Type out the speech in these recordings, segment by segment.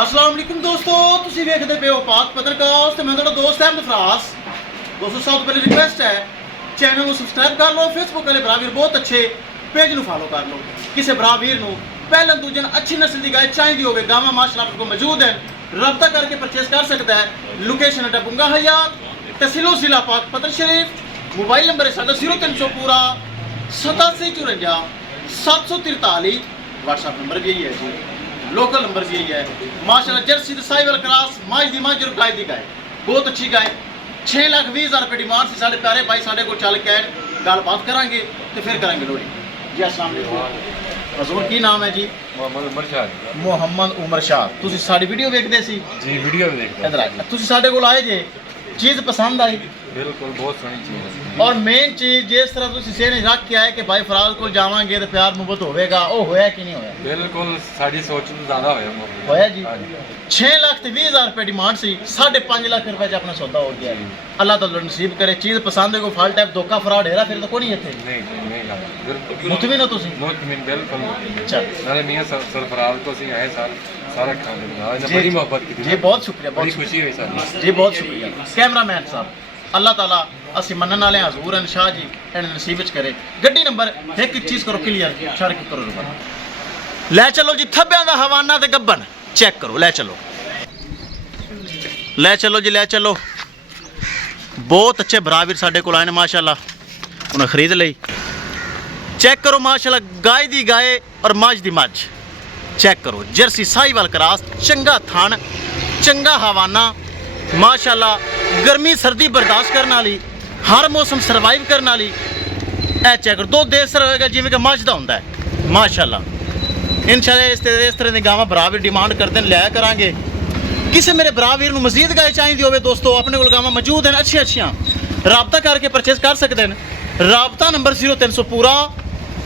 अस्सलाम वालेकुम दोस्तों, तुसी वेखदे पे हो पाक पत्रकार ते मैं तुहाडा दोस्त अहमद फरास। दोस्तों सब पहले रिक्वेस्ट है चैनल को सब्सक्राइब कर लो, फेसबुक वाले भरा वीर बहुत अच्छे पेज को फॉलो कर लो। किसी भरा वीर को पहले दूजे अच्छी नस्ल की गाय चाहिए होवे, गावां माशाअल्लाह आपको मौजूद है, रब्ता करके परचेज कर सकता है। लोकेशन है डबुंगा हयात, तहसीलो जिला पाक पतर शरीफ। मोबाइल नंबर है साडा 0300 पूरा 8754 743। व्हाट्सएप नंबर भी यही है जी, लोकल नंबर भी यही है। माशाल्लाह जर्सी ते साहिवाल क्रॉस माज दी माज और गाय दी गाय बहुत अच्छी गाय। 6,20,000 रुपये डिमांड से साढ़े प्यारे भाई साढ़े को चल के गलबात करांगे तो फिर करांगे लोड़ी जी। अस्सलाम वालेकुम। हजूर की नाम है जी? मोहम्मद उमर शाह। मोहम्मद उमर शाह। तुसी साडी वीडियो देखदे सी जी? वीडियो भी देखता। इधर आ तुसी साडे कोल आए जे, चीज़ पसंद आई? बिल्कुल बहुत सोहनी चीज़ है। और मेन चीज़ जिस तरह तुसी सेने रख के आए कि भाई फराज को जावांगे तो प्यार मुहब्बत होवेगा, वो होया कि नहीं होया? बिल्कुल साड़ी सोच तो ज़्यादा होया जी। हाँ 6,20,000 रुपये डिमांड सी, 5.5 लाख रुपए च अपना सौदा हो गया। अल्लाह ताला नसीब करे, चीज़ पसंद है, कोई फाल्ट है धोखा फ्रॉड हेरा फिर तो कोई नहीं इत्थे। नहीं बिल्कुल मुतमिन हो तुसी? मुतमिन बिल्कुल मुतमिन। अच्छा नाले मियां सरफराज को सी आए सारा खाने बना जी, बड़ी मोहब्बत की जी बहुत शुक्रिया, बड़ी बहुत खुशी हुई सारी जी, बहुत शुक्रिया। कैमरामैन साहब अल्लाह ताला असी मनन वाले हजूर अन शाह जी इन नसीब च करे। गड्डी नंबर एक चीज़ करो क्लियर, शर्क करो रुपये ले चलो जी। थब्बियां दा हवाना ते गब्बन चेक करो, ले चलो ले चलो जी, ले चलो। बहुत अच्छे बराबर साढ़े को आए ने माशाल्लाह, उन्हें खरीद ली। चेक करो माशाल्लाह, गाय दी गाय और मझ दी मझ चेक करो। जर्सी साहिवाल क्रॉस, चंगा थान, चंगा हवाना माशाल्लाह। गर्मी सर्दी बर्दाश्त करने वाली, हर मौसम सर्वाइव करने वाली। ए चेक करो, दो देश होगा जिमें कि मझ का होंदा है माशाल्लाह। इंशाल्लाह इस तरह की गावां बराबर डिमांड करते हैं, लिया करांगे। किसी मेरे भरा वीर को मजीद गाय चाहिए होवे दोस्तों, अपने को गावां मौजूद हैं अच्छियां, राबता करके परचेज कर सकते हैं। राबता नंबर 0300 पूरा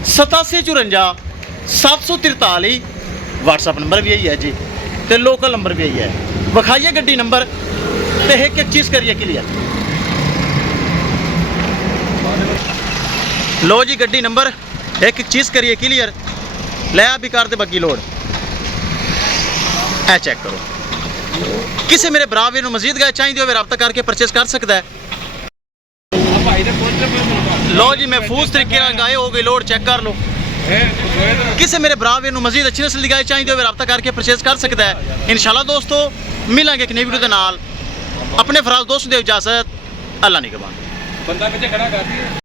8754 743। व्हाट्सएप नंबर भी यही है जी, तो लोकल नंबर भी यही है। विखाइए गड्डी नंबर तो एक एक चीज़ करिए क्लियर। लो जी गड्डी नंबर एक एक चीज़ करिए क्लियर। लिया भी कर दे बग्गी लोड। ए चेक करो, किसी मेरे भरा वीर मजीद गाय चाहिए हो रब्ता करके परचेज कर सकता है। लो जी महफूज तरीके गाय हो गई लोड, चेक कर लो। किसी मेरे भरा वीर मजीद अच्छी नस्ल की गाय चाहिए हो रब्ता करके परचेज कर सकता है। इंशाल्लाह दोस्तों मिलेंगे एक नई वीडियो के नाल। अपने फराज दोस्त दे इजाजत, अल्लाह निगहबान।